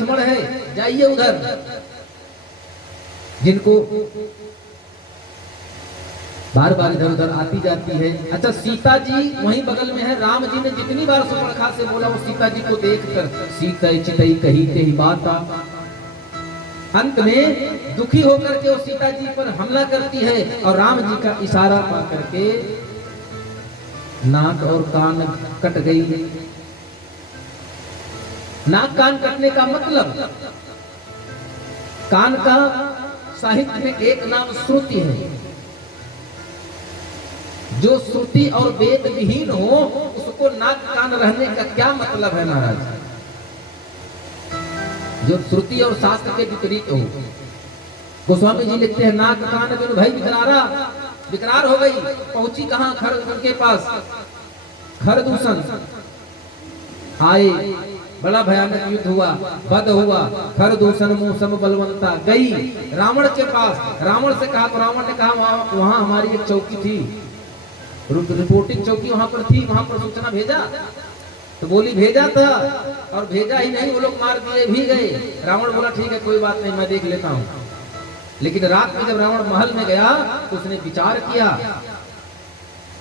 लक्ष्मण है, जाइए उधर, जिनको बार बार इधर उधर आती जाती है। अच्छा, सीता जी वहीं बगल में है। राम जी ने जितनी बार सुपर्णखा से बोला, वो सीता जी को देखकर सीता चितई कही ते ही बात। अंत में दुखी होकर के वो सीता जी पर हमला करती है और राम जी का इशारा पा करके नाक और कान कट गई। नाक कान कटने का मतलब, कान का साहित्य में एक नाम श्रुति है। जो श्रुति और वेद विहीन हो उसको नाक कान रहने का क्या मतलब है महाराज? जो श्रुति और शास्त्र के विपरीत हो। गोस्वामी जी लिखते हैं, नाक कान बिन भाई विकरार हो गई। पहुंची कहां? खरदूषण के पास। खरदूषण आए, बड़ा भयानक युद्ध हुआ, वध हुआ। खरदूषण मूसम बलवंता गई रावण के पास। रावण से कहा तो रावण ने कहा वहां हमारी एक चौकी थी, रिपोर्टिंग चौकी वहां पर थी, वहां पर सूचना भेजा। तो बोली भेजा था, और भेजा ही नहीं, वो लोग मार दिए भी गए। रावण बोला ठीक है कोई बात नहीं, मैं देख लेता हूं। लेकिन रात में जब रावण महल में गया तो उसने विचार किया,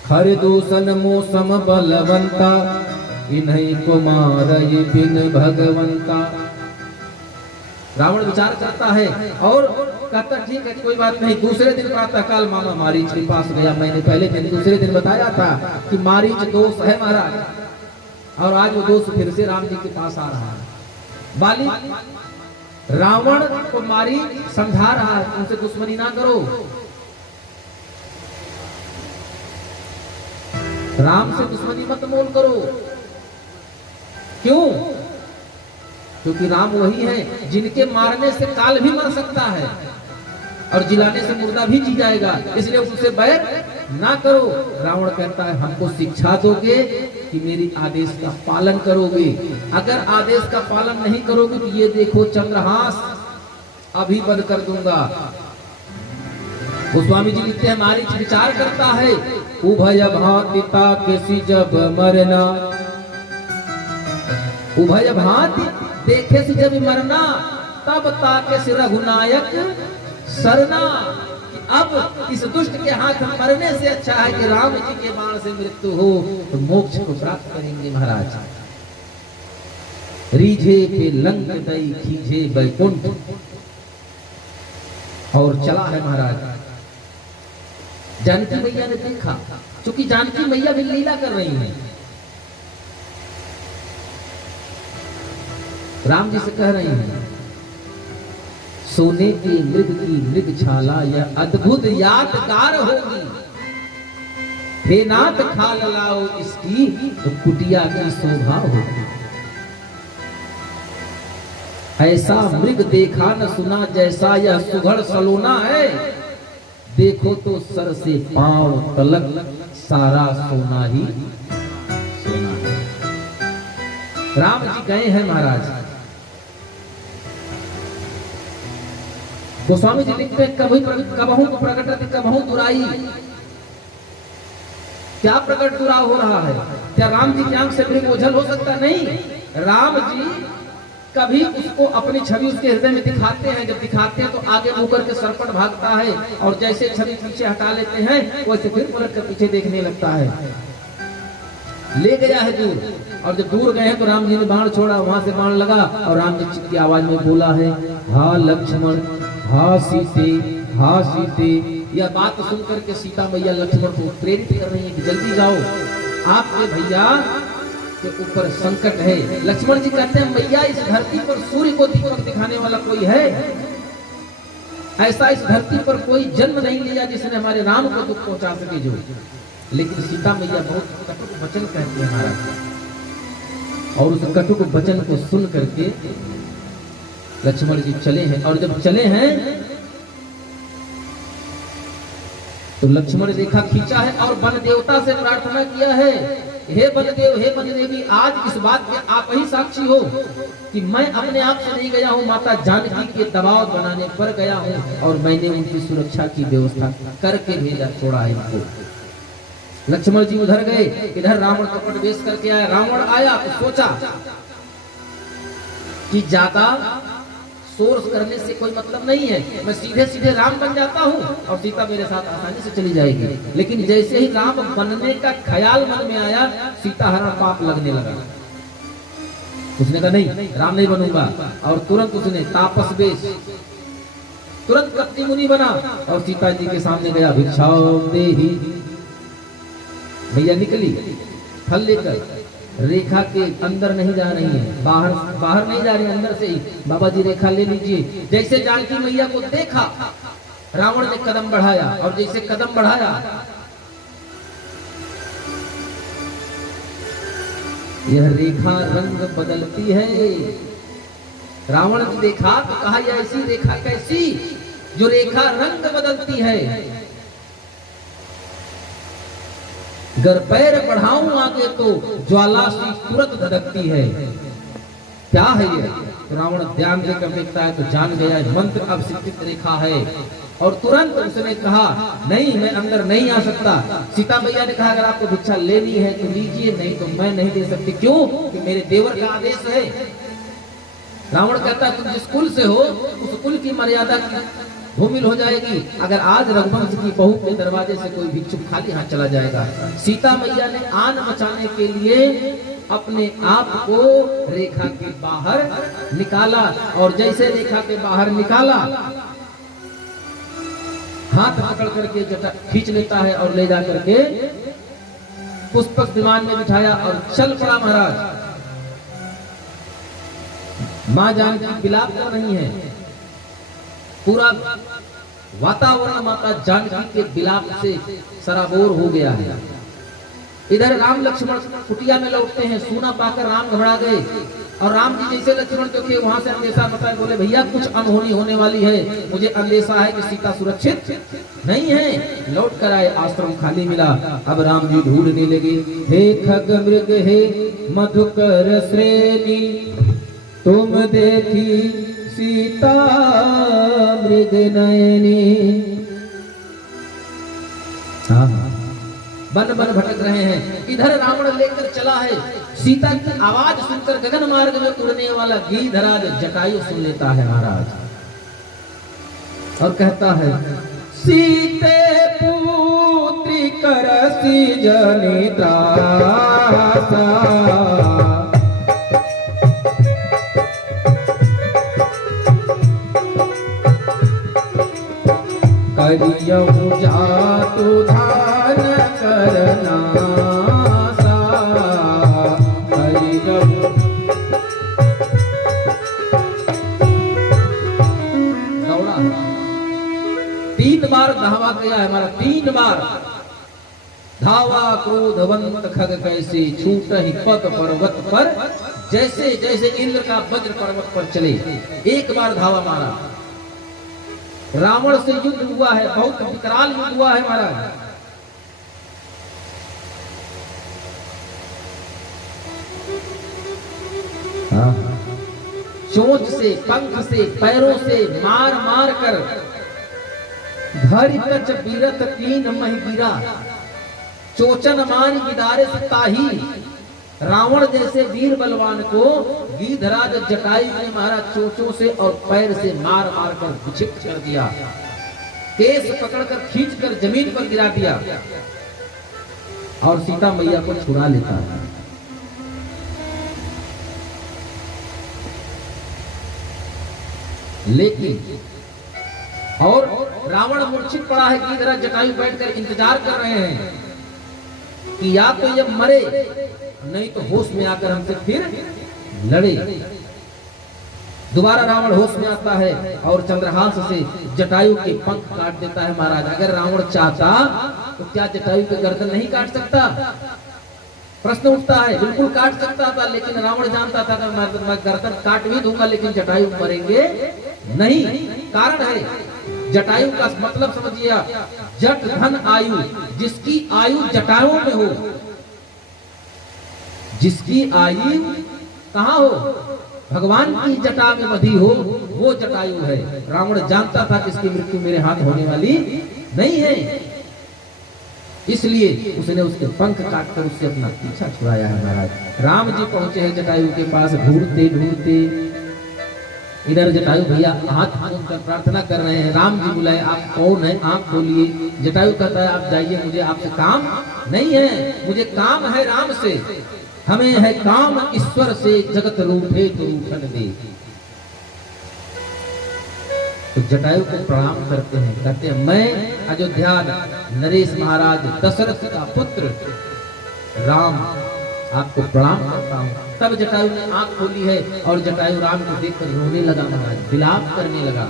खरदूषण मूसम बलवंता इन्हीं को मारई बिन भगवंता। रावण विचार करता है और कहता ठीक है कोई बात नहीं। दूसरे दिन प्रातः काल मामा मारीच के पास गया। मैंने पहले दिन दूसरे दिन बताया था कि मारीच दोष है महाराज, और आज वो दोष फिर से राम जी के पास आ रहा है। बाली रावण को मारी समझा रहा है, उनसे दुश्मनी ना करो। राम से दुश्मनी मत मोल करो। क्यों? क्योंकि राम वही है जिनके मारने से काल भी मर सकता है और जिलाने से मुर्दा भी जी जाएगा, इसलिए उससे बैर ना करो। रावण कहता है हमको शिक्षा दोगे कि मेरी आदेश का पालन करोगे? अगर आदेश का पालन नहीं करोगे तो ये देखो चंद्रहास अभी बंद कर दूंगा। गोस्वामी जी लिखते हैं, मारीच विचार करता है, उभय भांति किसी जब मरना। उभय भांति देखे से जब मरना, तब ताके से रघुनायक सरना। अब इस दुष्ट के हाथ मरने से अच्छा है कि राम जी के बाण से मृत्यु हो तो मोक्ष को प्राप्त करेंगे महाराज। रीझे पे लंक दई खीझे बैकुंठ, और चला है महाराज। जानकी मैया ने देखा, क्योंकि जानकी मैया भी लीला कर रही है। राम जी से कह रही हैं, सोने की मृग छाला यह अद्भुत यादगार होगी। हे नाथ खाल लाओ इसकी तो कुटिया की शोभा होगी। ऐसा मृग देखा न सुना जैसा यह सुघड़ सलोना है। देखो तो सर से पांव तलक सारा सोना ही सोना है। राम जी गए हैं महाराज। गोस्वामी जी लिखते हैं, कबहू प्रकट कबहू दुराई। क्या प्रकट दुरा हो रहा है? क्या राम जी की आंख से मृग ओझल हो सकता? नहीं। राम जी कभी उसको अपनी छवि उसके हृदय में दिखाते हैं। जब दिखाते हैं तो आगे मुकर के सरपट भागता है, और जैसे छवि पीछे हटा लेते हैं वैसे फिर पलट कर पीछे देखने लगता है। ले गया है दूर, और जब दूर गए हैं तो राम जी ने बाण छोड़ा, वहां से बाण लगा और राम जी की आवाज में बोला है, हा लक्ष्मण हा सीते हा सीते। यह बात सुनकर के सीता मैया लक्ष्मण को प्रेरित कर रही है कि जल्दी जाओ, आपके भैया के ऊपर संकट है। लक्ष्मण जी कहते हैं, मैया इस धरती पर सूर्य को दीपक दिखाने वाला कोई है? ऐसा इस धरती पर कोई जन्म नहीं लिया जिसने हमारे राम को दुख पहुंचा सके जो। लेकिन सीता मैया बहुत कटुक वचन कहती है महाराज, और उस कटुक वचन को सुन करके लक्ष्मण जी चले हैं। और जब चले हैं तो लक्ष्मण ने देखा खींचा है और वन देवता से प्रार्थना किया है, हे बलदेव हे बलदेवी, आज इस बात के आप ही साक्षी हो कि मैं अपने आप से नहीं गया हूँ, माता जानकी के दबाव बनाने पर गया हूँ, और मैंने उनकी सुरक्षा की व्यवस्था करके भेजा, छोड़ा है इनको। लक्ष्मण जी उधर गए, इधर रावण कपट वेश करके आया। रावण आया तो सोचा कि ज्यादा सोर्स करने से कोई मतलब नहीं है, मैं सीधे सीधे राम बन जाता हूँ और सीता मेरे साथ आसानी से चली जाएगी। लेकिन जैसे ही राम बनने का ख्याल मन में आया, सीता हरण पाप लगने लगा। उसने कहा नहीं, राम नहीं बनूंगा, और तुरंत उसने तापस वेश, तुरंत कपटी मुनि बना और सीता जी के सामने गया, भिक्षाम देहि। भैया निकली फल लेकर, रेखा के अंदर नहीं जा रही है, बाहर नहीं जा रही, अंदर से ही, बाबा जी रेखा ले लीजिए। जैसे जानकी मैया को देखा, रावण ने कदम बढ़ाया, और जैसे कदम बढ़ाया, यह रेखा रंग बदलती है। रावण ने देखा तो कहा, यह ऐसी रेखा कैसी जो रेखा रंग बदलती है, अगर पैर बढ़ाऊं आगे तो ज्वाला सी तुरंत धड़कती है। क्या है ये? रावण ध्यान देकर देखता है तो जान गया मंत्र अब सिद्धित रेखा है, और तुरंत उसने कहा नहीं, मैं अंदर नहीं आ सकता। सीता मैया ने कहा, अगर आपको भिक्षा लेनी है तो लीजिए, नहीं तो मैं नहीं दे सकती। क्यों? कि मेरे देवर का आदेश है। रावण कहता है, तुम जिस कुल से हो उस कुल की मर्यादा भूमिल हो जाएगी अगर आज रघुवंश की बहू के दरवाजे से कोई भिक्षुक खाली हाथ चला जाएगा। सीता मैया ने आन बचाने के लिए अपने आप को रेखा के बाहर निकाला, और जैसे रेखा के बाहर निकाला, हाथ पकड़ करके जटा खींच लेता है और ले जा करके पुष्पक विमान में बिठाया और चल पड़ा। महाराज, मां जानकी विलाप कर रही है, पूरा वातावरण माता जानकी के विलाप से सराबोर हो गया है। इधर राम लक्ष्मण कुटिया में लौटते हैं, सूना पाकर राम घबरा गए, और राम जी जैसे लक्ष्मण को थे वहां से अंदेशा बताए, बोले भैया कुछ अनहोनी होने वाली है, मुझे अंदेशा है कि सीता सुरक्षित नहीं है। लौट कर आए, आश्रम खाली मिला। अब राम जी ढूंढने लगे, हे खग मृग हे मधुकर श्रेणी, तुम देखी सीता मृग नयनी। बन बन भटक रहे हैं। इधर रावण लेकर चला है, सीता की आवाज सुनकर गगन मार्ग में उड़ने वाला गिरिधराज जटायु सुन लेता है महाराज, और कहता है, सीते पुत्री करसी जनिता करियहु जातु धान करना सा, करियहु। दौड़ा, 3 बार धावा गया है हमारा, 3 बार धावा क्रोधवंत खग कैसे, छूट ही पद पर्वत पर, जैसे जैसे इंद्र का वज्र पर्वत पर चले। 1 बार धावा मारा। रावण से युद्ध हुआ है, बहुत विकराल युद्ध हुआ है महाराज। चोंच से, पंख से, पैरों से मार मार कर धरि कच बीरत कीन महि गिरा, चोचन मारी गिदारे से ताही। रावण जैसे वीर बलवान को गिरिधराज जटायु ने महाराज चोचों से और पैर से मार मार कर विक्षिप्त कर दिया, केस पकड़कर खींचकर जमीन पर गिरा दिया, और सीता मैया को छुड़ा लेता है। लेकिन और रावण मूर्छित पड़ा है, गिरिधराज जटायु बैठकर इंतजार कर रहे हैं कि या तो ये मरे, नहीं तो होश में आकर हमसे फिर लड़े। दोबारा रावण होश में आता है और चंद्रहास से जटायु के पंख काट देता है महाराज। अगर रावण चाहता तो क्या जटायु के गर्दन नहीं काट सकता? प्रश्न उठता है। बिल्कुल काट सकता था, लेकिन रावण जानता था कि मैं गर्दन काट भी दूंगा लेकिन जटायु मरेंगे नहीं। कारण है जटायु का मतलब समझिए, जट धन आयु, जिसकी आयु जटायु में हो, जिसकी आयु कहाँ हो, भगवान की जटा में बधी हो, वो जटायु है। रावण जानता था कि इसकी मृत्यु मेरे हाथ होने वाली नहीं है, इसलिए उसने उसके पंख काटकर उससे अपना पीछा छुड़ाया है महाराज। राम जी पहुंचे हैं जटायु के पास, ढूंढते ढूंढते इधर जटायु भैया हाथ जोड़कर प्रार्थना कर रहे हैं, राम जी बुलाए, आप कौन है, आंख खोलिए। जटायु कहता है आप जाइए, मुझे आपसे काम नहीं है, मुझे काम है राम से, हमें है काम ईश्वर से, जगत रूठे तो रूठन दे। तो जटायु को प्रणाम करते हैं, कहते हैं मैं अयोध्या नरेश महाराज दशरथ का पुत्र राम आपको प्रणाम करता हूँ। तब जटायु ने आंख खोली है और जटायु राम को देखकर रोने लगा, महाराज विलाप करने लगा।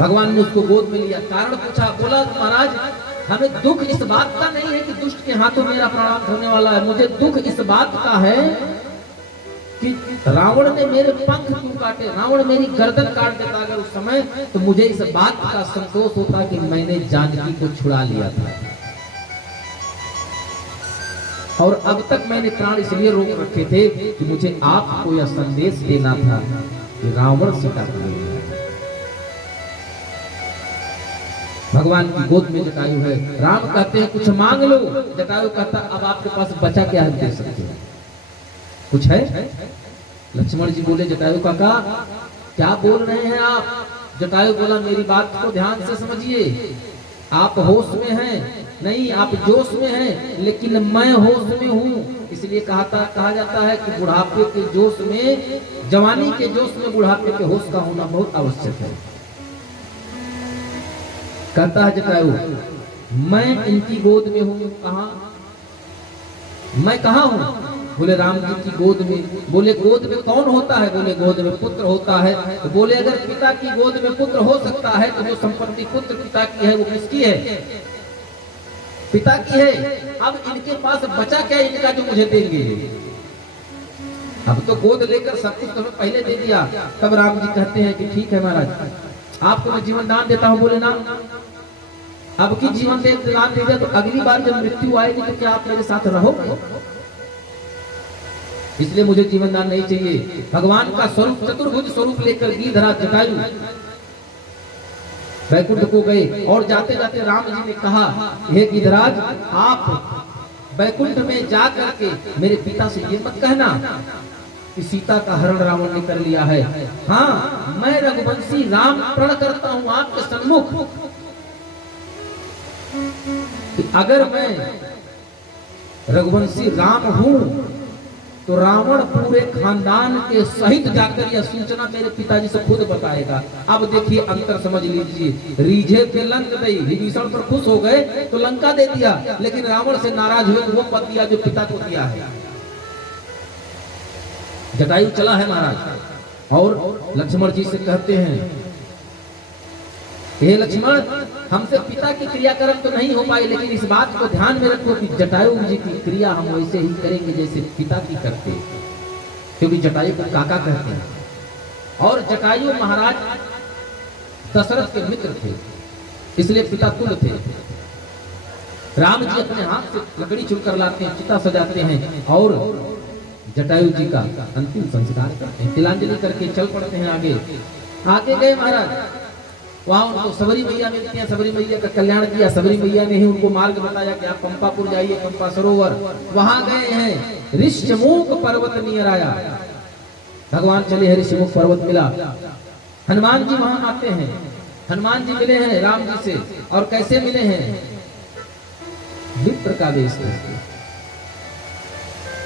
भगवान ने उसको गोद में लिया, कारण पूछा, बोला महाराज हमें दुख इस बात का नहीं है कि दुष्ट के हाथों मेरा प्राण होने वाला है, मुझे दुख इस बात का है कि रावण ने मेरे पंख क्यों काटे, रावण मेरी गर्दन काट देता अगर उस समय, तो मुझे इस बात का संतोष होता कि मैंने जानकी को छुड़ा लिया था, और अब तक मैंने प्राण इसलिए रोक रखे थे कि मुझे आपको यह संदेश देना था कि रावण सीता को ले लिया। भगवान की गोद में जटायु है, राम कहते हैं कुछ मांग लो, जटायु कहता अब आपके पास बचा क्या है दे सकते हैं, कुछ है? लक्ष्मण जी बोले जटायु काका क्या बोल रहे हैं आप? जटायु बोला मेरी बात को ध्यान से समझिए, आप होश में हैं नहीं, आप जोश में हैं, लेकिन मैं होश में हूँ, इसलिए कहा जाता है कि बुढ़ापे के जोश में, जवानी के जोश में बुढ़ापे के होश का होना बहुत आवश्यक है। कहता है जटायु मैं इनकी गोद में हूँ, कहा मैं कहा हूँ? बोले राम जी की गोद में। बोले गोद में कौन होता है? बोले गोद में पुत्र होता है। तो बोले अगर पिता की गोद में पुत्र हो सकता है तो जो संपत्ति पुत्र पिता की है वो किसकी है? पिता की है। अब इनके पास बचा क्या इनका जो मुझे देंगे? अब तो गोद लेकर सब कुछ तुम्हें पहले दे दिया। तब राम जी कहते हैं कि ठीक है महाराज, आपको मैं जीवन दान देता हूँ। बोले ना, अब की जीवन दान दे दिया तो अगली बार जब मृत्यु आएगी तो क्या आप मेरे साथ रहोगे? इसलिए मुझे जीवन दान नहीं चाहिए। भगवान का स्वरूप चतुर्भुज स्वरूप लेकर गिरिधराज जटायु वैकुंठ को गए और जाते जाते राम जी ने कहा, हे गिरिधराज आप वैकुंठ में जा करके मेरे पिता से ये मत कहना कि सीता का हरण रावण ने कर लिया है। हाँ, मैं रघुवंशी राम प्रण करता हूँ आपके सन्मुख कि अगर मैं रघुवंशी राम हूं तो रावण पूरे खानदान के सहित जाकर यह सूचना मेरे पिताजी से खुद बताएगा। अब देखिए अंतर समझ लीजिए, रीझे थे लंक दई, विभीषण पर खुश हो गए तो लंका दे दिया, लेकिन रावण से नाराज हुए तो वो पद दिया जो पिता को दिया है। जटायु चला है महाराज और लक्ष्मण जी से कहते हैं, हे लक्ष्मण, हमसे पिता की क्रियाकर्म तो नहीं हो पाई, लेकिन इस बात को ध्यान में रखो कि जटायु जी की क्रिया हम वैसे ही करेंगे जैसे पिता की करते, क्योंकि जटायु को काका कहते हैं। और जटायु महाराज दशरथ के मित्र थे, इसलिए पिता तुल्य थे। राम जी अपने हाथ से लकड़ी चुनकर लाते हैं, चिता सजाते हैं और जटायु जी का अंतिम संस्कार करते हैं, तिलांजलि करके चल पड़ते हैं। आगे गए महाराज, वहां उनको सबरी मैया मिलती है, सबरी मैया का कल्याण किया। सबरी मैया ने ही उनको मार्ग बताया कि आप पंपापुर जाइए, पंपा सरोवर। वहां गए हैं, ऋष्यमुख पर्वत नियर आया, भगवान चले हैं, ऋष्यमुख पर्वत मिला। हनुमान जी वहां आते हैं, हनुमान जी मिले हैं राम जी से, और कैसे मिले हैं? विप्र का वेश करके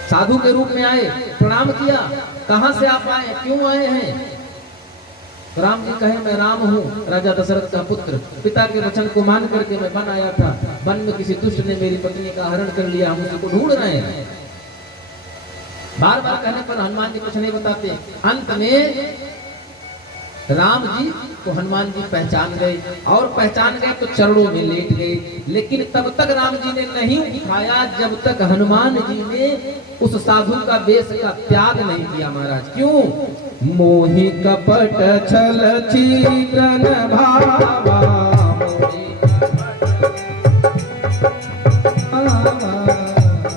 साधु के रूप में आए, प्रणाम किया। कहां से आप आए, क्यों आए हैं? राम जी कहे, मैं राम हूँ, राजा दशरथ का पुत्र, पिता के वचन को मान करके मैं वन आया था, वन में किसी दुष्ट ने मेरी पत्नी का हरण कर लिया, हम उसी को ढूंढ रहे हैं। बार बार कहने पर हनुमान जी कुछ नहीं बताते। अंत में राम जी को हनुमान जी पहचान गए, और पहचान गए तो चरणों में लेट गए। लेकिन तब तक राम जी ने नहीं उठाया जब तक हनुमान जी ने उस साधु का वेश का त्याग नहीं किया महाराज। क्यों? मोहि कपट छल चीरन भावा,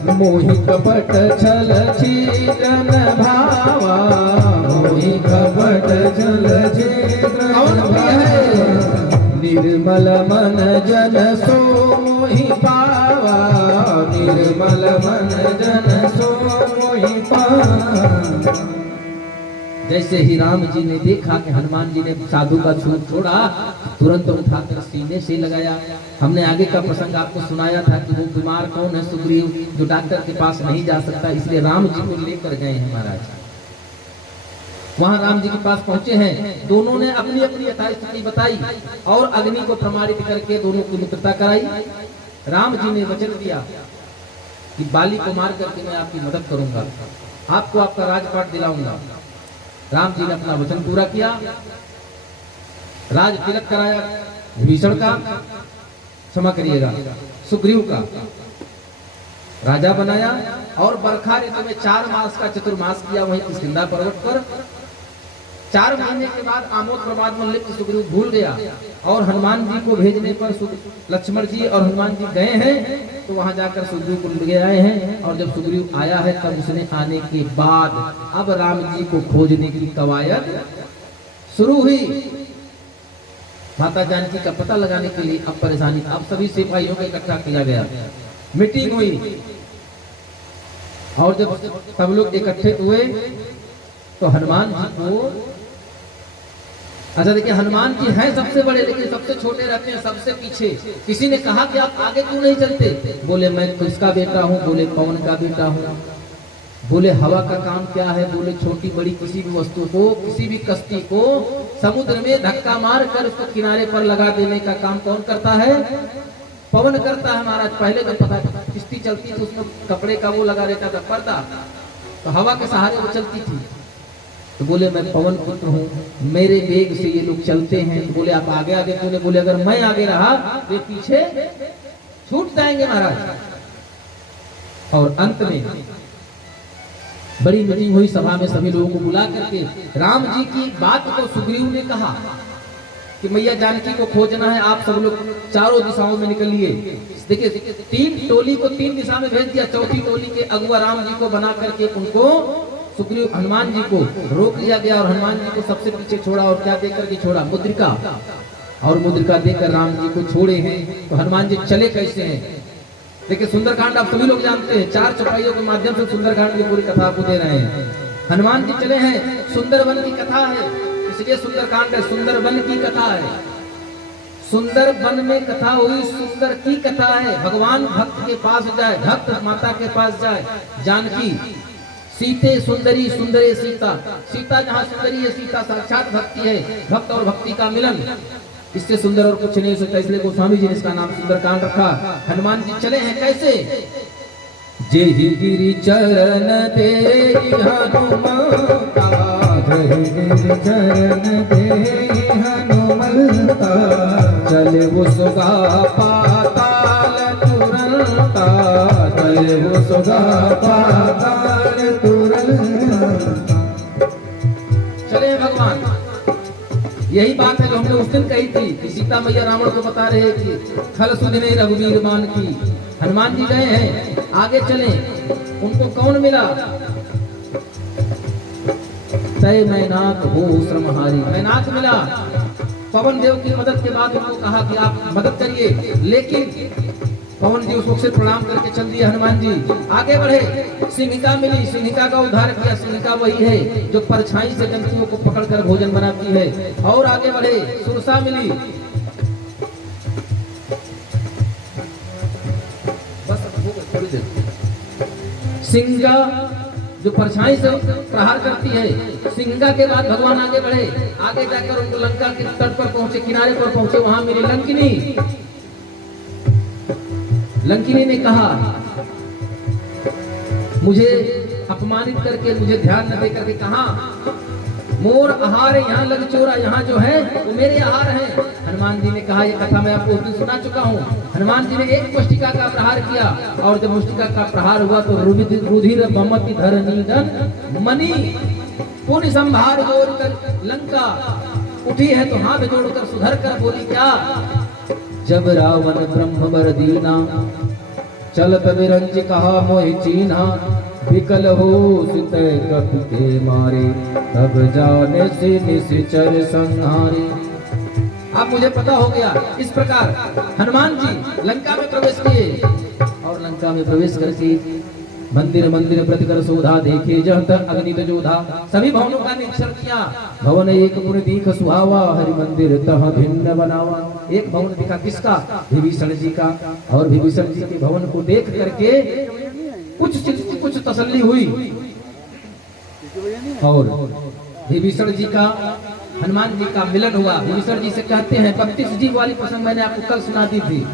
मोहि कपट छल चीरन भावा, मोहि कपट छल चीरन भावा, निर्मल मन जन सो मोहि पावा, निर्मल मन जन सो मोहि पावा। जैसे ही राम जी ने देखा कि हनुमान जी ने साधु का छूट छोड़ा, तुरंत उठाकर सीने से लगाया। हमने आगे का प्रसंग आपको सुनाया था कि वो बीमार कौन है, सुग्रीव, जो डॉक्टर के पास नहीं जा सकता, इसलिए राम जी को लेकर गए हैं महाराज। वहां राम जी के पास पहुंचे हैं, दोनों ने अपनी अपनी यथास्थिति बताई और अग्नि को प्रमाणित करके दोनों की मित्रता कराई। राम जी ने वचन दिया कि बाली को मार करके मैं आपकी मदद करूंगा, आपको आपका राजपाट दिलाऊंगा। राम जी ने अपना वचन पूरा किया, राज तिलक कराया विभीषण का, क्षमा करिएगा सुग्रीव का, राजा बनाया और बरखा ऋतु में 4 मास का चतुर्मास किया वहीं किष्किंधा पर्वत पर। 4 महीने के बाद आमोद प्रमाद में लिप्त सुग्रीव भूल गया और हनुमान जी को भेजने पर लक्ष्मण जी और हनुमान जी गए हैं, तो वहां जाकर सुग्रीव को ले आए हैं। और जब सुग्रीव आया है तब उसने आने के बाद अब राम जी को खोजने की कवायद शुरू हुई। माता जानकी का पता लगाने के लिए अब परेशानी, अब सभी सिपाहियों को इकट्ठा किया गया, मीटिंग हुई और जब सब लोग इकट्ठे हुए तो हनुमान जी को, अच्छा देखिए, हनुमान जी हैं सबसे बड़े लेकिन सबसे छोटे रहते हैं सबसे पीछे। किसी ने कहा कि आप आगे क्यों नहीं चलते? बोले मैं किसका बेटा हूँ? बोले पवन का बेटा हूँ। बोले हवा का काम क्या है? बोले छोटी बड़ी किसी भी वस्तु को, किसी भी कश्ती को समुद्र में धक्का मार कर उसको किनारे पर लगा देने का काम कौन करता है? पवन करता है महाराज। पहले तो पता किश्ती चलती थी उसमें कपड़े का वो लगा देता था पर्दा, तो हवा के सहारे वो चलती थी। तो बोले मैं पवन पुत्र हूँ, मेरे वेग से ये लोग चलते हैं। तो बोले आप आगे आगे क्यों नहीं? बोले अगर मैं आगे रहा तो ये पीछे छूट जाएंगे महाराज। और अंत में बड़ी मीटिंग हुई, सभा में सभी लोगों को बुला करके राम जी की बात को सुग्रीव ने कहा कि मैया जानकी को खोजना है, आप सब लोग चारों दिशाओं में निकलिए। देखिए 3 टोली को 3 दिशा में भेज दिया, चौथी टोली के अगुआ राम जी को बना करके उनको सुग्रीव हनुमान जी को रोक लिया गया और हनुमान जी को सबसे पीछे छोड़ा। और क्या देकर के छोड़ा? मुद्रिका। और मुद्रिका देकर राम जी को छोड़े हैं। तो हनुमान जी चले कैसे हैं? देखिए सुंदरकांड आप सभी लोग जानते हैं, 4 चौपाइयों के माध्यम से सुंदरकांड की पूरी कथा आपको दे रहे हैं। हनुमान जी चले हैं, सुंदरवन की कथा है, इसलिए सुंदरकांड है, सुंदरवन की कथा है। सुंदरवन में कथा हुई, सुंदर की कथा है। भगवान भक्त के पास जाए, भक्त माता के पास जाए। जानकी सीते सुंदरी, सुंदरे सीता, सीता जहाँ सुंदरी है, सीता साक्षात भक्ति है, भक्त और भक्ति का मिलन। इससे सुंदर और कुछ नहीं हो सकता, इसलिए गोस्वामी जी ने इसका नाम सुंदरकांड रखा। हनुमान जी चले हैं कैसे? जेहि गिरि चरण दे हनुमंता, जेहि गिरि चरण दे हनुमंता, चले वो सुगा पाताल तुरंता, चले वो सुगा पाताल तुरंता। चले भगवान। यही बात है जो हमने उस दिन कही थी कि सीता मैया रावण को बता रहे कि खल सुधने रघुवीर मान की। हनुमान जी गए हैं, आगे चले। उनको कौन मिला? तय मैनाक हो श्रमहारी, मैनाक मिला। पवन देव की मदद के बाद उनको कहा कि आप मदद करिए, लेकिन पवन जी उसको सिर प्रणाम करके चल दिए। हनुमान जी आगे बढ़े। सिंहिका मिली, सिंहिका का उद्धार किया। सिंहिका वही है जो परछाई से जंतुओं को पकड़कर भोजन बनाती है। और आगे बढ़े, सुरसा मिली। बस थोड़ी देर। सिंहिका जो परछाई से प्रहार करती है। सिंहिका के बाद भगवान आगे बढ़े, आगे जाकर उनको लंका के तट पर पहुंचे, किनारे पर पहुंचे। वहां मिली लंकिनी। लंकिनी ने कहा मुझे अपमानित करके, मुझे ध्यान न दे करके कहा मोर आहार यहाँ लग चोरा, यहाँ जो है वो मेरे आहार हैं। हनुमान जी ने कहा ये कथा मैं आपको उस दिन सुना चुका हूँ। हनुमान जी ने एक मुष्टिका का प्रहार किया और जब मुष्टिका का प्रहार हुआ तो रुधिर ममति धरनीदन मणि पुण्य संभार जोड़ कर लंका उठी है तो हाथ जोड़कर सुधर कर बोली क्या? जब रावण ब्रह्म बर दीना, चलत विरंज कहा मोहि चीन्हा, विकल हो सितय कपि के मारे, तब जाने से निश्चर संहारे। अब मुझे पता हो गया। इस प्रकार हनुमान जी लंका में प्रवेश किए और लंका में प्रवेश करके मंदिर मंदिर प्रतिकर शोधा, देखे जह तक अग्नित जोधा। सभी भवनों का निरीक्षण किया, भवन एक पुर दीख सुहावा, हरि मंदिर तह भिन्न बनावा। एक भवन दिखा किसका? विभीषण जी का। और विभीषण जी के भवन को देख करके कुछ तसल्ली हुई। और विभीषण जी का हनुमान जी का मिलन हुआ। विभीषण जी से कहते हैं, 32 जी वाली प्रसंग मैंने आपको कल सुना दी थी।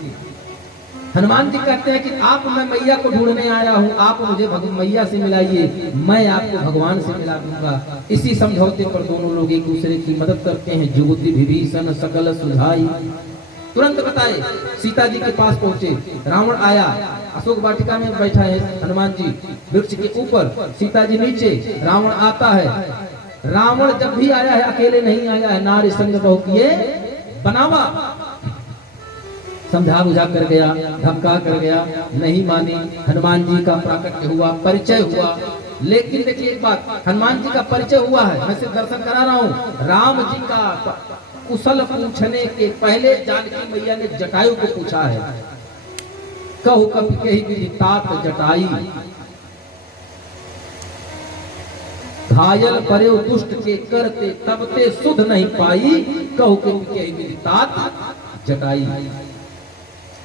हनुमान जी कहते हैं कि आप, मैं मैया को ढूंढने आया हूँ, आप मुझे मैया से मिलाइए, मैं आपको भगवान से मिला दूंगा। इसी समझौते पर दोनों लोग एक दूसरे की मदद करते हैं। जुगुति विभीषण सकल सुझाई। तुरंत बताए, सीता जी के पास पहुंचे। रावण आया, अशोक वाटिका में बैठा है हनुमान जी वृक्ष के ऊपर, सीता जी नीचे, रावण आता है। रावण जब भी आया है अकेले नहीं आया है, नारी संग बहु किए बनावा। समझा बुझा कर गया, धमका कर गया, नहीं मानी। हनुमान जी का प्राकट्य हुआ, परिचय हुआ। लेकिन देखिए एक बात, हनुमान जी का परिचय हुआ है, मैं सिर्फ दर्शन करा रहा हूँ। राम जी का कुशल पूछने के पहले जानकी मैया ने जटायु को पूछा है, कहु कपि केहि विधि तात जटाई, घायल परे दुष्ट के करते तबते सुध नहीं पाई, कहु कपि केहि विधि तात जटाई।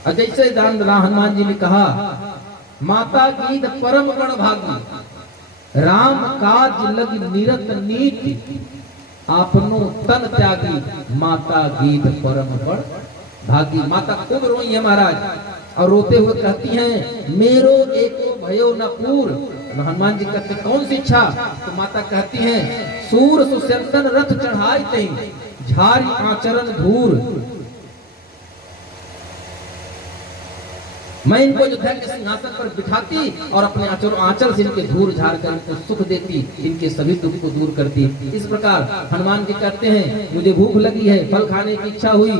जैसे हनुमान जी ने कहा, माता गीत परम गण भागी, राम काज लगी निरत नीति, आपनो तन त्यागी, माता गीत परम बड़ भागी। माता खूब रोई है महाराज, और रोते हुए कहती हैं, मेरो एको भयो न पूर। हनुमान जी कहते, कौन सी इच्छा? तो माता कहती हैं, सूर सुस्यंदन रथ चढ़ाई तई, झारी आचरण धूर। मैं इनको अयोध्या के सिंहासन पर बिठाती और अपने आंचल से इनके धूल झाड़ कर इनको सुख देती, इनके सभी दुख को दूर करती। इस प्रकार हनुमान जी कहते हैं, मुझे भूख लगी है, फल खाने की इच्छा हुई,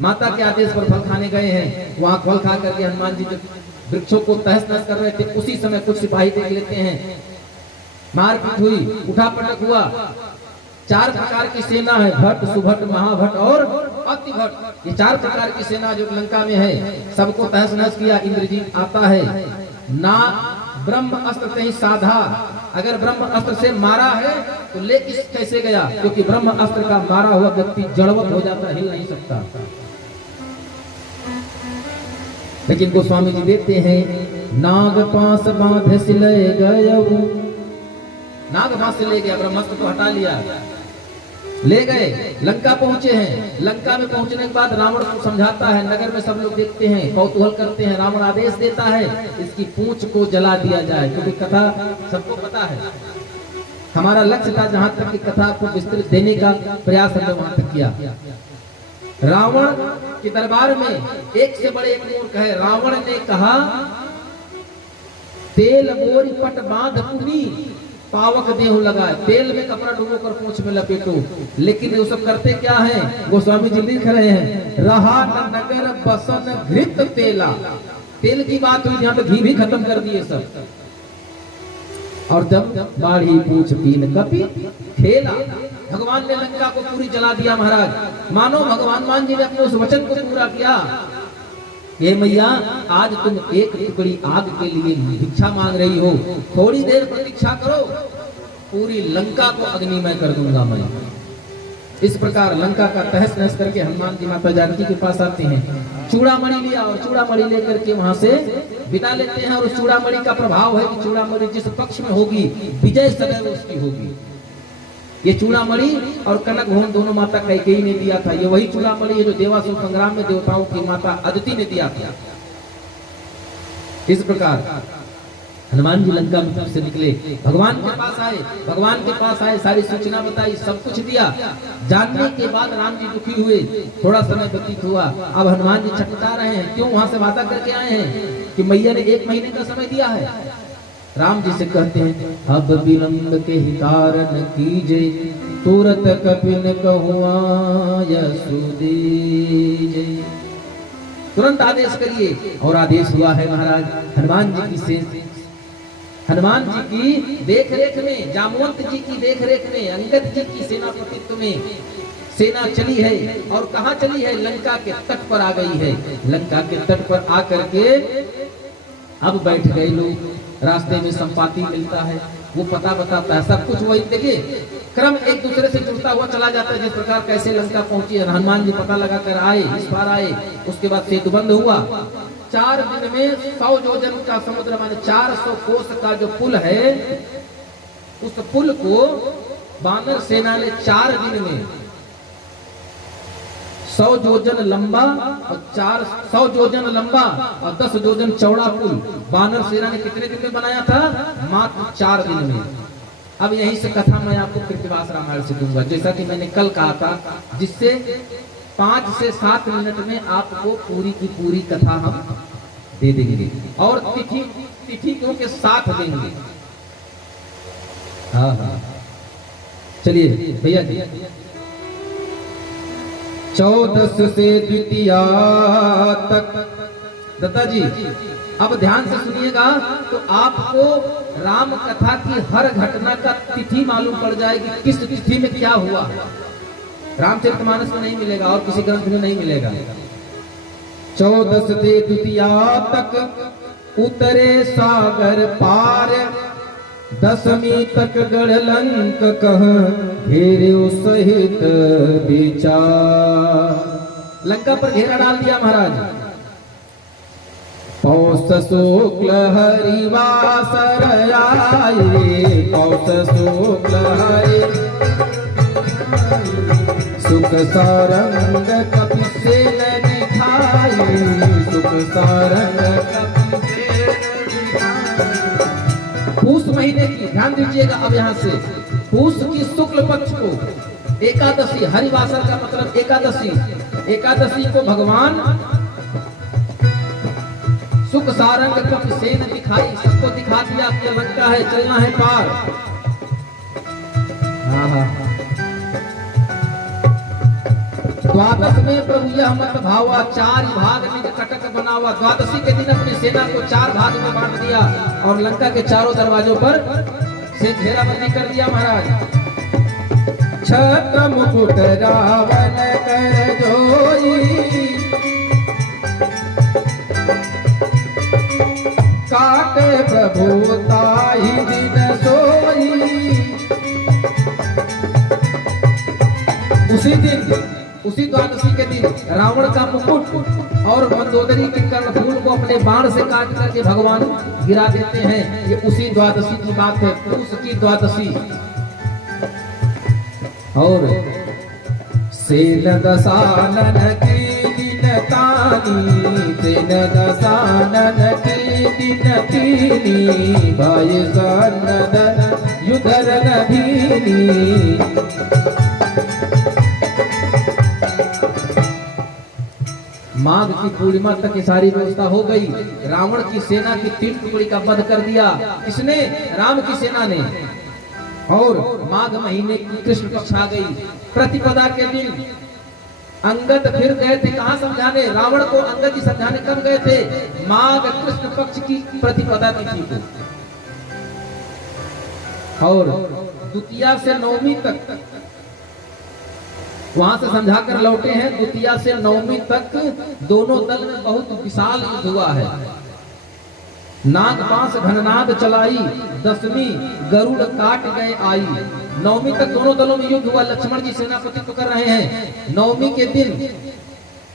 माता के आदेश पर फल खाने गए हैं। वहां फल खा करके हनुमान जी जब वृक्षों को तहस नहस कर रहे थे, उसी समय कुछ सिपाही देख लेते हैं, मारपीट हुई, उठा पटक हुआ। 4 प्रकार की सेना है, भट्ट, सुभट, महाभट्ट और अतिभट्ट। ये 4 प्रकार की सेना जो लंका में है, सबको तहस नहस किया। इंद्रजीत आता है, ना ब्रह्म अस्त्र कहीं साधा, अगर ब्रह्म अस्त्र से मारा है तो ले किस कैसे गया, क्योंकि ब्रह्म अस्त्र का मारा हुआ व्यक्ति जड़वत हो जाता, हिल नहीं सकता। लेकिन गोस्वामी जी देते हैं, नाग पास बांध सिले गए, नाग पास से ले गया, ब्रह्मास्त्र को हटा लिया, ले गए। लंका पहुंचे हैं, लंका में पहुंचने के बाद रावण को समझाता है, नगर में सब लोग देखते हैं, कौतूहल करते हैं। रावण आदेश देता है, इसकी पूंछ को जला दिया जाए, क्योंकि कथा सबको पता है। हमारा लक्ष्य था जहां तक की कथा को विस्तृत देने का प्रयास हमने वहां तक किया। रावण के दरबार में एक से बड़े एक मूर्ख है। रावण ने कहा, तेल मोरी पट बांध पुनी, पावक देह लगाए, तेल में कपड़ा डुबो कर पूंछ में लपेटो। लेकिन वो सब करते क्या है? गोस्वामी जी लिख रहे हैं, रहा न नगर बसन घृत तेला। तेल की बात हुई, यहाँ पे घी भी खत्म कर दिए सब। और जब बाढ़ी पूछ पीन कपि खेला, भगवान ने लंका को पूरी जला दिया महाराज। मानो भगवान मान जी ने अपने उस वचन को पूरा किया। हे मैया, आज तुम एक टुकड़ी आग के लिए भिक्षा मांग रही हो, थोड़ी देर प्रतीक्षा करो, पूरी लंका को अग्निमय कर दूंगा मैं। इस प्रकार लंका का तहस नहस करके हनुमान जी माता जानकी के पास आते हैं। चूड़ामणि लिया और चूड़ामणि लेकर के वहां से विदा लेते हैं। और उस चूड़ामणि का प्रभाव है कि चूड़ामणि जिस पक्ष में होगी, विजय सदैव उसकी होगी। ये चूड़ामणि और कनक भवन दोनों माता कैकेयी ने दिया था। ये वही चूड़ामणि है जो देवासुर संग्राम में देवताओं की माता अदिति ने दिया था। इस प्रकार हनुमान जी लंका में से निकले, भगवान के पास आए, भगवान के पास आए, सारी सूचना बताई, सब कुछ दिया। जानने के बाद राम जी दुखी हुए, थोड़ा समय व्यतीत हुआ। अब हनुमान जी छटपटा रहे हैं, क्यों? वहां से वादा करके आए हैं कि मैया ने 1 महीने का समय दिया है। राम जी से कहते हैं, अब विलंब के ही कारण कीजे, तुरत कपिन कहुआ यशु दीजे। तुरंत आदेश करिए। और आदेश हुआ है महाराज। हनुमान जी की देख रेख में, जामवंत जी की देख रेख में, अंगद जी की सेनापतित्व में सेना चली है। और कहाँ चली है? लंका के तट पर आ गई है। लंका के तट पर आकर के अब बैठ गए लोग। रास्ते में संपाति मिलता है, वो पता बताता है, सब कुछ वही। देखिए क्रम एक दूसरे से जुड़ता हुआ चला जाता है। जिस प्रकार कैसे लंका पहुंची, हनुमान जी पता लगा कर आए, इस बार आए, उसके बाद सेतु बंद हुआ। 4 दिन में 100 योजन का समुद्र, माने 400 कोस का जो पुल है, उस पुल को वानर सेना ने 4 दिन में 100 योजन लंबा और 100 योजन लंबा और 10 योजन चौड़ा पुल वानर सेना ने कितने दिन में बनाया था? मात्र 4 दिन में। अब यहीं से कथा मैं आपको कृतवास रामायण से दूंगा, जैसा कि मैंने कल कहा था, जिससे 5 से 7 मिनट में आपको पूरी की पूरी कथा हम दे देंगे और तिथि के साथ देंगे। हाँ हाँ, चलिए भैया जी, 14 से द्वितीया तक। दत्ता जी अब ध्यान से सुनिएगा तो आपको राम कथा की हर घटना का तिथि मालूम पड़ जाएगी, किस तिथि में क्या हुआ। रामचरितमानस में नहीं मिलेगा और किसी ग्रंथ में नहीं मिलेगा। 14 से द्वितीया तक उतरे सागर पार, 10वीं तक गढ़ लंक कह घेरे सहित विचार। लंका पर घेरा डाल दिया महाराज। पौष शुक्ल हरिवासर आए, पौष शुक्ल हरि सुख सारंग कपि सेन दिखाई, सुख सारंग कपि सेन दिखाई। पूष महीने की, ध्यान दीजिएगा अब यहाँ से, पूष की शुक्ल पक्ष को एकादशी, हरिवासर का मतलब एकादशी, एकादशी को भगवान सुख सारंग कपि सेन दिखाई, सबको दिखा दिया कि लंका है, चलना है पार। द्वादश में प्रभु यह मत भावा, 4 भाग निज कटक बनावा। द्वादशी के दिन अपनी सेना को 4 भाग में बांट दिया और लंका के चारों दरवाजों पर से घेराबंदी कर दिया महाराज। छत्र मुकुट रावण कर जोई, काटे प्रभु ताहि दिन सोई। उसी दिन, उसी द्वादशी के दिन रावण का मुकुट और मंदोदरी के कर्णफूल को अपने बाण से काट करके भगवान गिरा देते हैं। ये उसी द्वादशी की बात है, पूष की द्वादशी। और सेन दशानन की दिन तानी, सेन दशानन की दिन कीनी, भाई सन्नद युधर नभीनी। माघ की पूर्णिमा तक ये सारी व्यवस्था हो गई। रावण की सेना की 3 टुकड़ी का वध कर दिया। किसने? राम की सेना ने। और माघ महीने की कृष्ण पक्ष आ गई। प्रतिपदा के दिन अंगद फिर गए थे कहाँ समझाने? रावण को अंगद जी समझाने कब गए थे? माघ कृष्ण पक्ष की प्रतिपदा तिथि को। और द्वितीया से नवमी तक वहां से समझा कर लौटे हैं। द्वितीया से नवमी तक दोनों दल में बहुत विशाल युद्ध हुआ है। नागपाश घननाद चलाई, 10वीं गरुड़ काट गए आई। नवमी तक दोनों दलों में युद्ध हुआ। लक्ष्मण जी सेनापतित्व कर रहे हैं। नवमी के दिन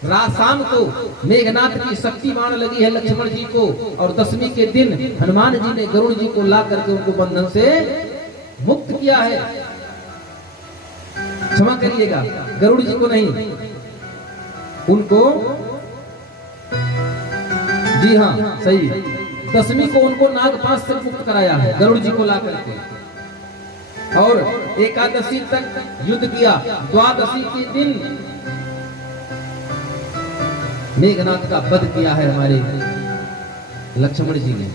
शाम को मेघनाथ की शक्ति बाण लगी है लक्ष्मण जी को, और 10वीं के दिन हनुमान जी ने गरुड़ जी को ला करके उनको बंधन से मुक्त किया है। क्षमा करिएगा, गरुड़ जी को नहीं, उनको, जी हाँ सही, 10वीं को उनको नागपाश से मुक्त कराया है गरुड़ जी को ला करके। और एकादशी तक युद्ध किया। द्वादशी के दिन मेघनाथ का वध किया है हमारे लक्ष्मण जी ने।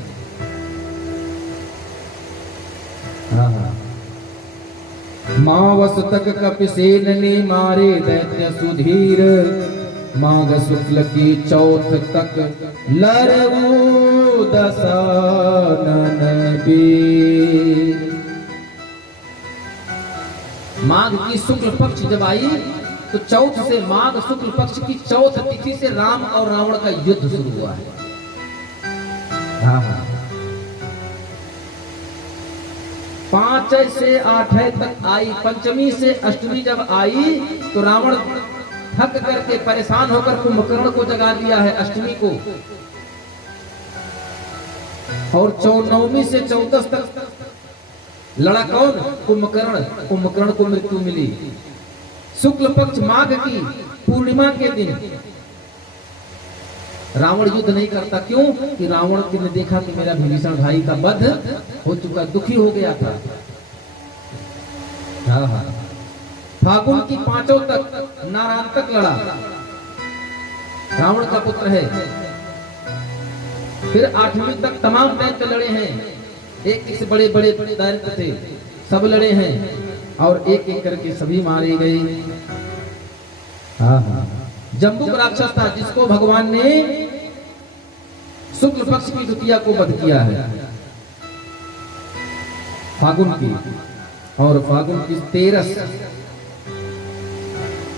हाँ हाँ, मावस तक कपिसेन ने मारे दैत्य सुधीर, माघ शुक्ल की चौथ तक लड़ऊ दशानन वीर। माघ की शुक्ल पक्ष जब आई तो चौथ से, माघ शुक्ल पक्ष की चौथ तिथि से राम और रावण का युद्ध शुरू हुआ है। हाँ हाँ, 5 से 8 तक आई, पंचमी से अष्टमी जब आई तो रावण थक करके परेशान होकर कुंभकर्ण को जगा दिया है अष्टमी को, और 9वीं से 14 तक लड़ा कौन? कुंभकर्ण। कुंभकर्ण को मृत्यु मिली। शुक्ल पक्ष माघ की पूर्णिमा के दिन रावण युद्ध नहीं करता। क्यों? कि रावण ने देखा कि मेरा विभीषण भाई का वध हो चुका, दुखी हो गया था। हाँ, फागुन की 5 तक नारायण लड़ा, रावण का पुत्र है। फिर 8वीं तक तमाम दैत्य लड़े हैं, एक से बड़े बड़े दैत्य थे, सब लड़े हैं और एक एक करके सभी मारे गए। हाँ, जम्बुक राक्षस था जिसको भगवान ने शुक्ल पक्ष की द्वितीया को वध किया है फागुन की। और फागुन की 13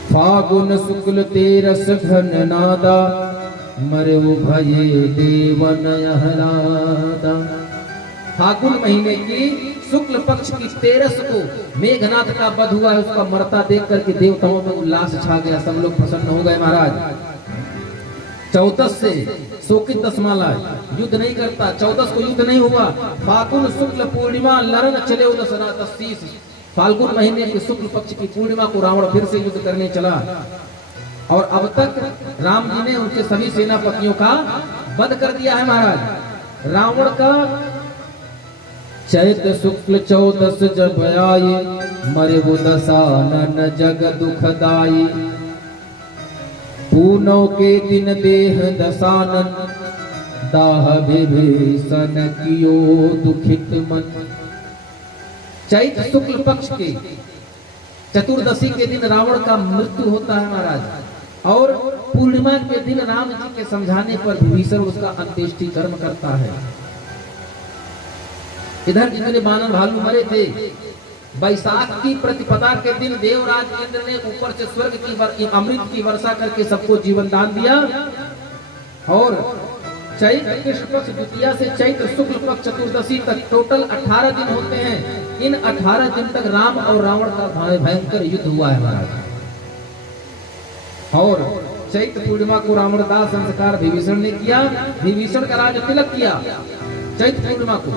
फागुन शुक्ल 13 घन नादा, मरे भये देवन यहलादा। फागुन महीने की शुक्ल पक्ष की 13 को मेघनाथ का वध हुआ है। उसका मरता देख करके देवताओं में उल्लास छा गया, सब लोग प्रसन्न हो गए महाराज। 14 से शोकित दशमाला युद्ध नहीं करता, 14 को युद्ध नहीं हुआ। फागुन शुक्ल पूर्णिमा लरण चले उदसना 30। फाल्गुन महीने की शुक्ल पक्ष की पूर्णिमा को रावण फिर से युद्ध करने चला, और अब तक राम जी ने उनके सभी सेनापतियों का वध कर दिया है महाराज। रावण का चैत शुक्ल 14 जब आए, मरे वो दशानन जग दुखदाई। पूनौ के दिन देह दशानन, दाह विभीषण कियो दुखित मन। चैत शुक्ल पक्ष के चतुर्दशी के दिन रावण का मृत्यु होता है महाराज, और पूर्णिमा के दिन राम जी के समझाने पर विभीषण उसका अंत्येष्टि कर्म करता है। इधर जितने बानर भालू मरे थे, वैशाख की प्रतिपदा के दिन देवराज इंद्र ने ऊपर से स्वर्ग की अमृत की वर्षा करके सबको जीवन दान दिया। और चैत कृष्ण पक्ष द्वितीया से चैत्र शुक्ल पक्ष चतुर्दशी तक टोटल 18 दिन होते हैं। इन 18 दिन तक राम और रावण का भयंकर युद्ध हुआ है महाराज। और चैत्र पूर्णिमा को रावण दाह संस्कार विभीषण ने किया, विभीषण का राज तिलक किया चैत्र पूर्णिमा को।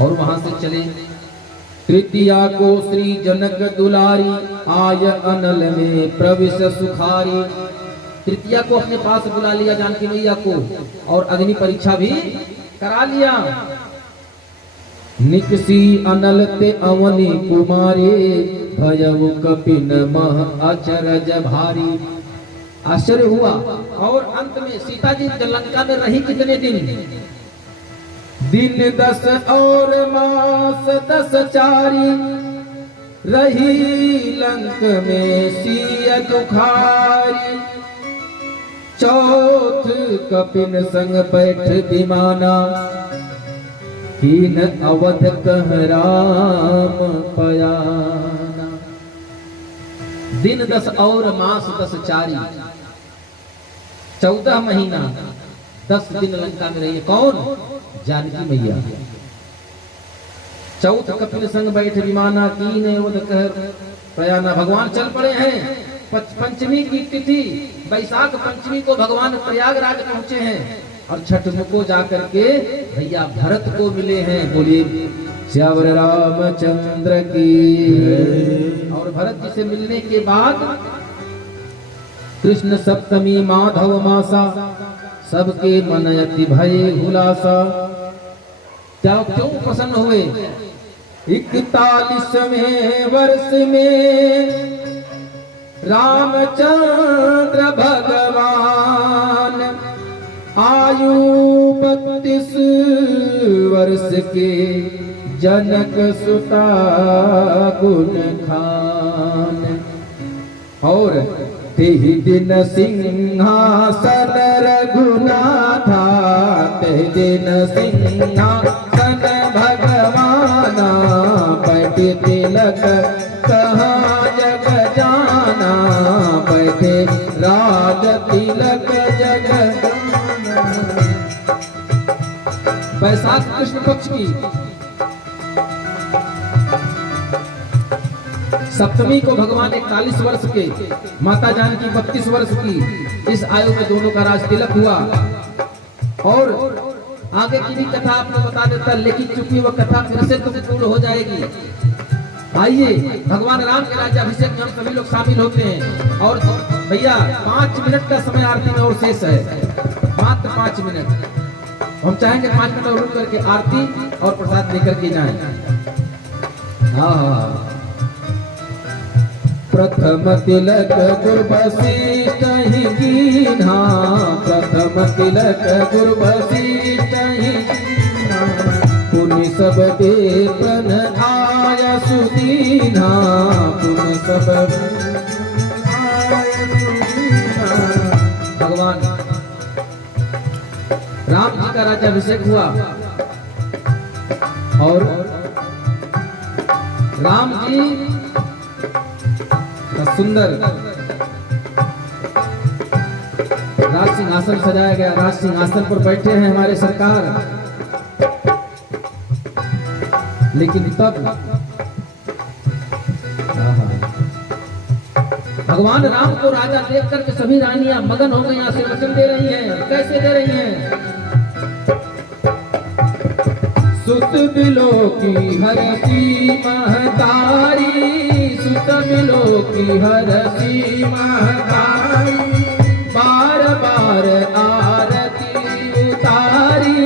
और वहां से चले तृतीया को श्री जनक दुलारी, आय अनल में प्रविश सुखारी। तृतीया को अपने पास बुला लिया जानकी मैया को, और अग्नि परीक्षा भी करा लिया। निकसी अनल ते अवनी कुमारी, भयउ कपिन मह अचरज भारी। आश्चर्य हुआ। और अंत में सीता जी लंका में रही कितने दिन? दिन 10 और मास 10 चारी, रही लंक में सिय दुखारी। चौथ कपिन संग बैठ विमाना, हीन अवध कह राम पयाना। दिन 10 और मास 10 चारी, 14 महीना 10 दिन लंका में रही है। कौन? जानकी मैया। चौथ कपिल संग बैठ विमाना, कीन अवध कह प्रयाना। भगवान चल पड़े हैं। पंचमी की तिथि वैशाख पंचमी को भगवान प्रयागराज पहुंचे हैं, और छठ को जाकर के भैया भरत को मिले हैं। बोलिए श्यावर रामचंद्र की। और भरत जी से मिलने के बाद कृष्ण सप्तमी माधव मासा, सबके मन अति भय हुलासा। क्यों प्रसन्न हुए? 41वें वर्ष में रामचंद्र भगवान, आयु 32 वर्ष के जनक सुता गुण खान। और तेहि दिन सिंहासन रघुनाथा, तेहि दिन सिंहासन भगवाना। बैठे तिलक कहाँ जग जाना, बैठे राज तिलक जग जाना। कृष्ण पक्ष की सप्तमी को भगवान 41 वर्ष के, माता जानकी 32 वर्ष की, इस आयु में दोनों का राज तिलक हुआ। और आगे की भी कथा आपको बता देता, लेकिन चूंकि वह कथा फिर से तुम पूर्ण हो जाएगी। आइए भगवान राम के राज्याभिषेक में हम सभी लोग शामिल होते हैं। और भैया 5 मिनट का समय आरती में और शेष है, मात्र 5 मिनट। हम चाहेंगे 5 मिनट और रुक करके आरती और प्रसाद लेकर के जाएं। हाँ, प्रथम तिलक गुरु वशिष्ठ ही कीन्हा, प्रथम तिलक गुरु वशिष्ठ ही कीन्हा, पुनि सब देवन आय सुदीन्हा, पुनि सब आय सुदीन्हा। भगवान राम जी का राज्याभिषेक हुआ और राम जी का सुंदर राज सिंहासन सजाया गया। राज सिंहासन पर बैठे हैं हमारे सरकार। लेकिन तब भगवान राम को राजा देख करके सभी रानियां मगन हो गई, आशीर्वचन दे रही हैं। कैसे दे रही हैं? सुत बिलो की हरसी महतारी, सुत बिलो की हरसी महतारी, बार बार आरती उतारी,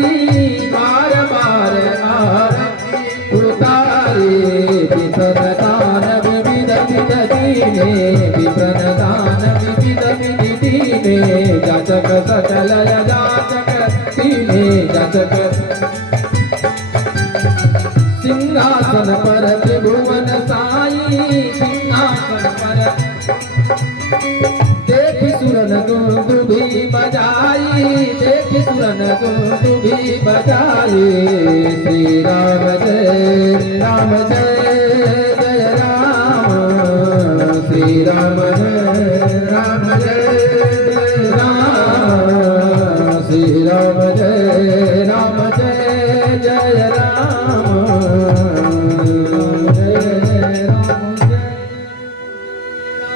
बार बार आरती उतारी। विप्रन दान विविध विध दीने, विप्रन दान विविध विध दीने, जाचक सकल जाचक दीने, जाचक सिंहासन पर त्रिभुवन साई, सिंहासन पर देख सुरन दुंदुभी बजाई, देख सुरन दुंदुभी बजाई। श्री राम जय राम जय जय राम, श्री राम जय राम जय जय राम, श्री राम जय राम जय जय राम।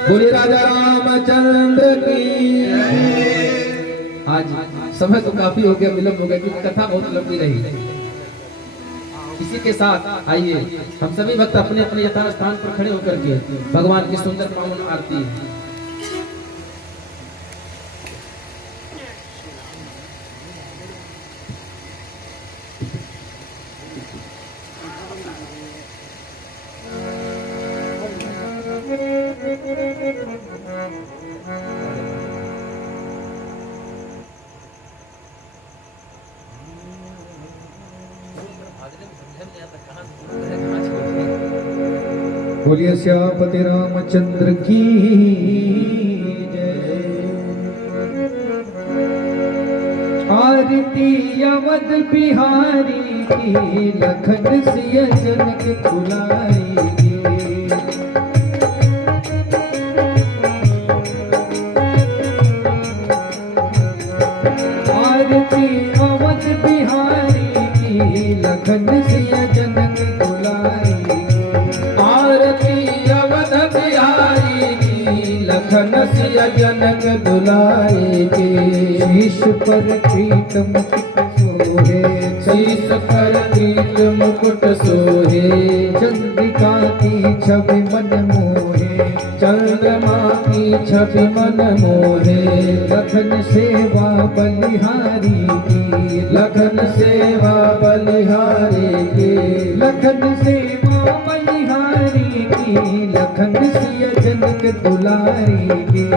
बोले राजा रामचंद्र की। आज समय तो काफी हो गया, विलंब हो गया क्योंकि कथा बहुत लंबी रही। इसी के साथ आइए हम सभी भक्त अपने अपने यथा स्थान पर खड़े होकर के भगवान की सुंदर पावन आरती। बोलिए श्यामपति रामचंद्र की जय। आरती अवध बिहारी की, लखन सिय जनक दुलारी की। आरती अवध बिहारी की, लखन सिय जनक दुलारी। आरती अवध बिहारी की, लखन सिय जनक दुलारी की। शीश पर पीत मुकुट सोहे, शीश पर पीत मुकुट सोहे। चंद्रिका की छवि मन मोहे, चंद्रमा की छवि मन मोहे। लखन सेवा बलिहारी की, लखन सेवा बलिहारी की। लखन सेवा बलिहारी की, लखन सिय जनक दुलारी की।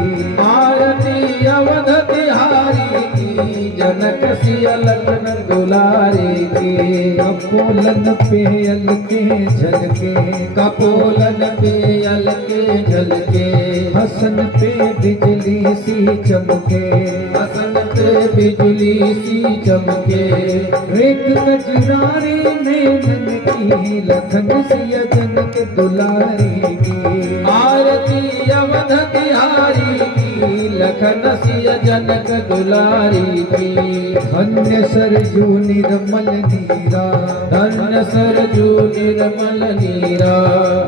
आरती अवध बिहारी की, जनक सिय लखन दुलारी की। कपोलन पे अलके झलके, कपोलन पे अलके झलके। हसन पे बिजली सी चमके, हसन पे बिजली सी चमके। एक कजरारे नैनन की, लखन सिय जनक दुलारी की। आरती अवध बिहारी की, लखन सिय जनक दुलारी की। धन्य सरजू निर्मल नीरा, धन्य सरजू निर्मल नीरा।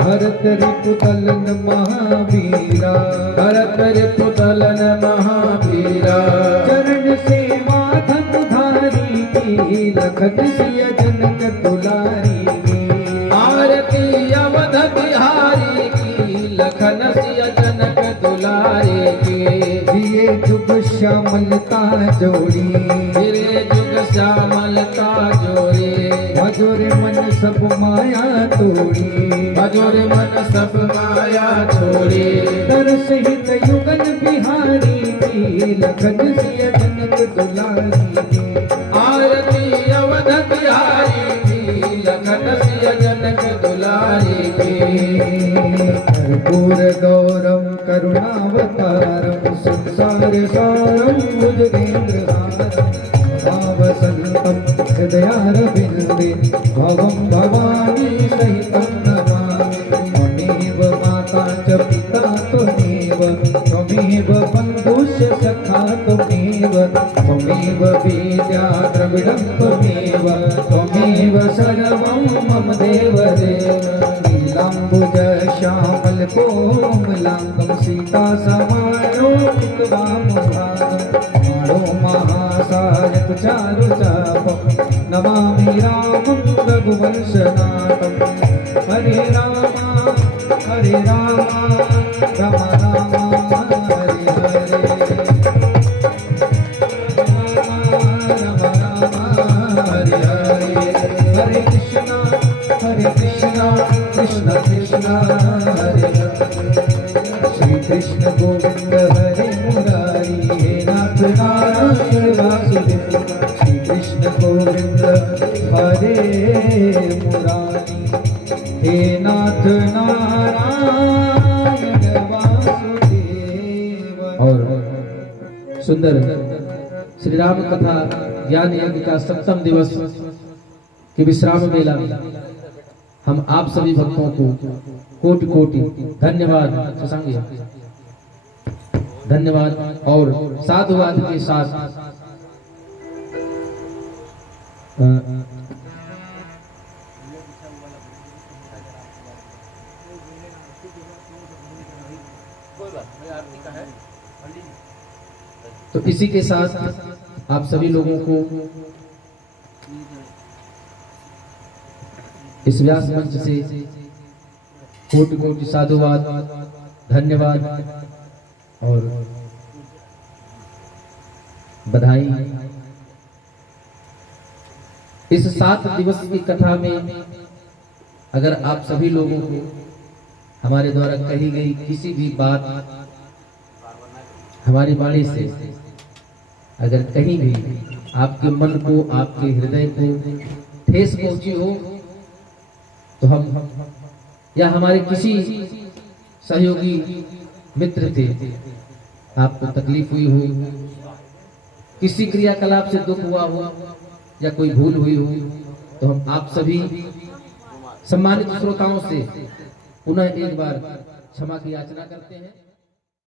भरत रिपुदलन महावीरा, भरत रिपुदलन महावीरा। चरण सेवा धनुधारी की, लखन सिय जनक दुलारी की। आरती अवध बिहारी की, लखन सिय जनक दुलारी की। जिये जुग श्यामलता जोड़ी, फिरे जुग श्यामलता जोड़े। भजोर मन सब माया तोड़ी, भजोर मन सब माया छोड़े। तरस हित युगल बिहारी की, लखन सिय जनक दुलारी की। आरती अवध बिहारी की, लखन सिय जनक दुलारी की। कर्पूर गौरम करुणावतारम, संसार सारम भुजगेन्द्रहारम। भावसंतम हृदयारविंदे, भवं भवानी सहितं नमामि। त्वमेव माता च पिता त्वमेव, त्वमेव बन्धुश्च सखा त्वमेव। त्वमेव विद्या द्रविडं त्वमेव, त्वमेव सर्वं मम देवदेव। नीलाम्बुज श्यामल कोमलांगं, सीता समारोपितवामभागं। माणो महासायक चारु चापं, नमामि रामं रघुवंशनाथं। हरे रामा राम राम हरे हरे। राम राम हरे हरे। हरे कृष्णा कृष्ण कृष्ण हरे हरे। श्री कृष्ण गोविंद हरे मुरारी, हे नाथ नारायण वासुदेव। श्री कृष्ण गोविंद हरे मुरारी, हे नाथ नारायण वासुदेव। और सुंदर श्री राम कथा ज्ञान यज्ञ का 7वां दिवस के विश्राम मेला में हम आप सभी भक्तों को कोटि कोटि धन्यवाद शशांक, धन्यवाद और साधुवाद के साथ तो इसी के साथ आप सभी लोगों को इस व्यास मंच से कोटि कोटि साधुवाद, धन्यवाद और बधाई। इस 7 दिवस की कथा में अगर आप सभी लोगों को हमारे द्वारा कही गई किसी भी बात हमारी वाणी से अगर कहीं भी आपके मन को, आपके हृदय को ठेस पहुंची हो, तो हम या हमारे किसी सहयोगी मित्र थे, आपको तकलीफ हुई हो, किसी क्रियाकलाप से दुख हुआ हो या कोई भूल हुई हो, तो हम आप सभी सम्मानित श्रोताओं से पुनः एक बार क्षमा की याचना करते हैं।